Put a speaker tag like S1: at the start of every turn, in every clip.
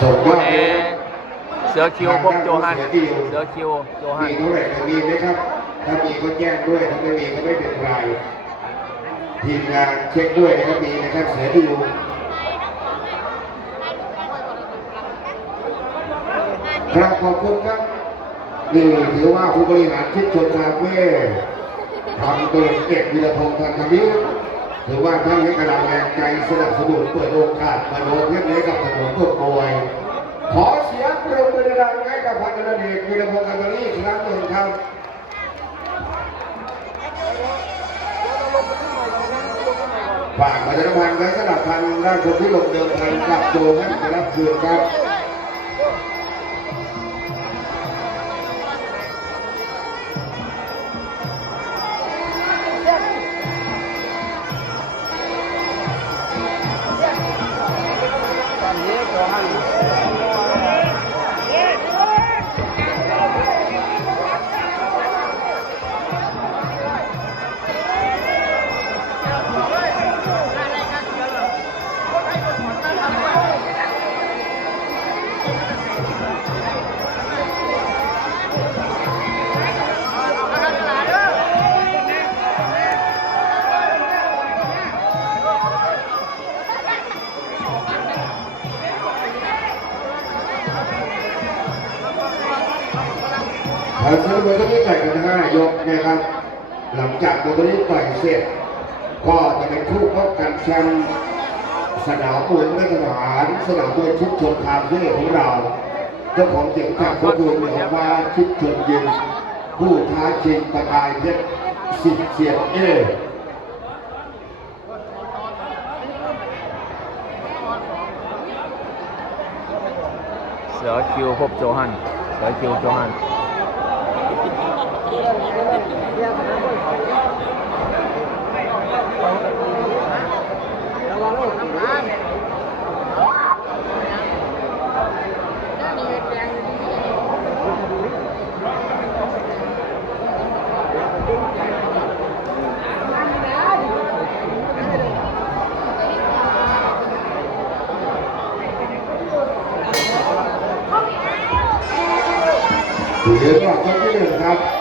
S1: ส่งย
S2: คู่
S1: อด
S2: นี้
S1: เสื
S2: อคิวพบโจฮันเสือคิวโจฮันมี
S1: เท่าไหร่มีไหมครับ ถ้ามีก็แจ้งด้วยถ้าไม่มีก็ไม่เป็นไรทีมงานเช็คด้วยนะครับมีนะครับเสือดิวครับขอบคุณครับนี่ถือว่าผู้บริหารชิดชนคาเฟ่ทำโดยเอกวิรพงศ์พันธมิ ตรถือว่าท่านให้กำลังแรงใจสนับสนุนเปิดโอกาสมาโดนเรื่องนี้กับถนนต้นโอยขอเสียงปรบมือดังให้กับพันธนเอกวิรพงศ์กันตรีครั้งหนึ่งครับฝากประชาสัมพันธ์ไว้สำหรับทางด้านคนที่ลงเดิมพันกับโจให้ไปรับคืนครับ ทางซื้อมวยตัวนี้ต่อยกันห้ายกนะครับ หลังจากตัวนี้ต่อยเสร็จ ก็จะเป็นคู่พบกันแชมป์สนามมวยมาตรฐานสนามมวยชุดชนคามเฟ่ของเราเจ้าของเสียงขับก็คือเหนือฟ้าชิดชนยิงผู้ท้าชิงประกายเพชรสิทธิ์เสียงเอ
S2: เสือคิวพบโจฮันเสือคิวโจฮัน
S1: เหลือรอบที่หนึ่งครับ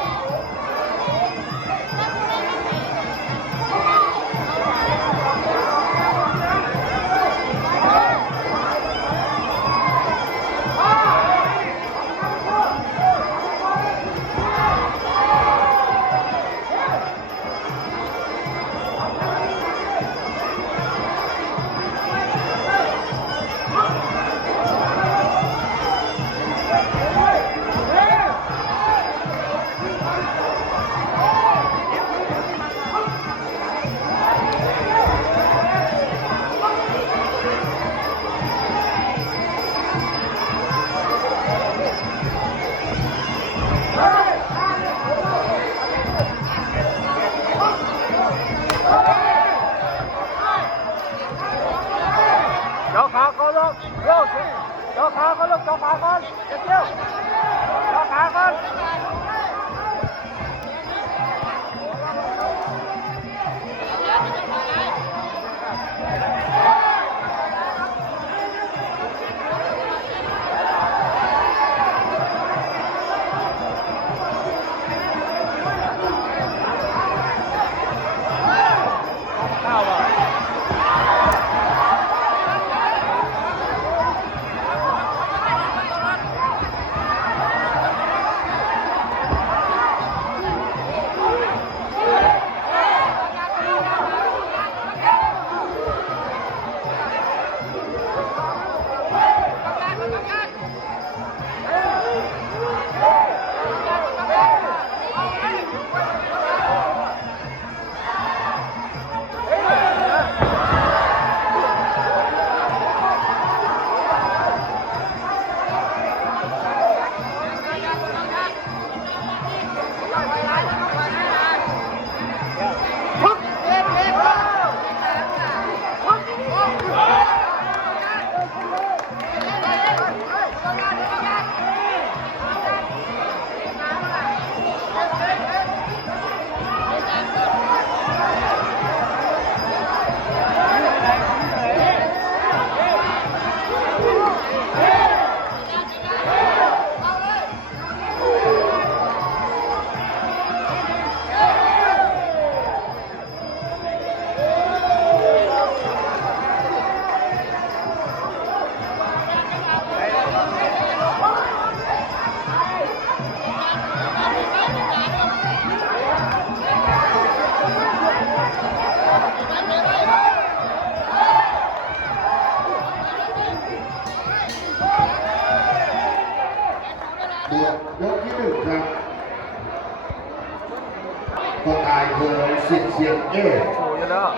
S1: ประกายเพลิงสิทธิ์เสียงเอ
S2: โชว์เยอะแล้ว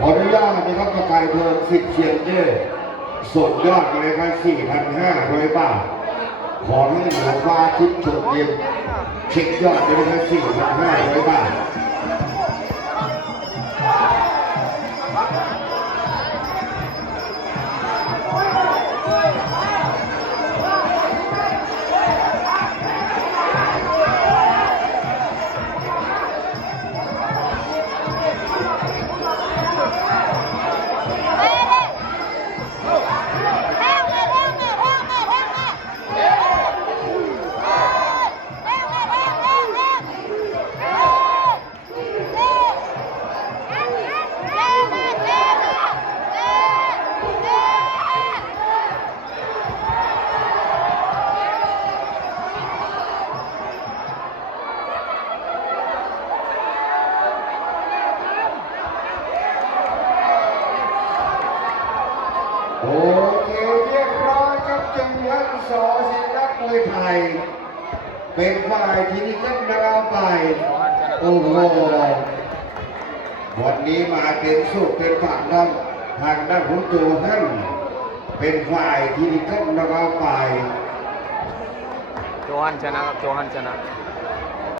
S1: ขออนุญาตนะครับประกายเพลิงสิทธิ์เสียงเอส่งยอดมาเลยครับ4,500 บาท ขอให้หมอฟ้าทิพย์ชมเย็นเช็คยอดไปเลยครับ4,500 บาท โอเคเรียบร้อยครับจงยันสอศิลป์มวยไทย เป็นฝ่ายที่นิคมนะครับไปโอ้โหวันนี้มาเต็มสุขเต็มฝั่งครับทางด้านผู้จูท่านเป็นฝ่ายที่นิคมนะครับไป
S2: โจฮันชนะครับโจฮันชนะ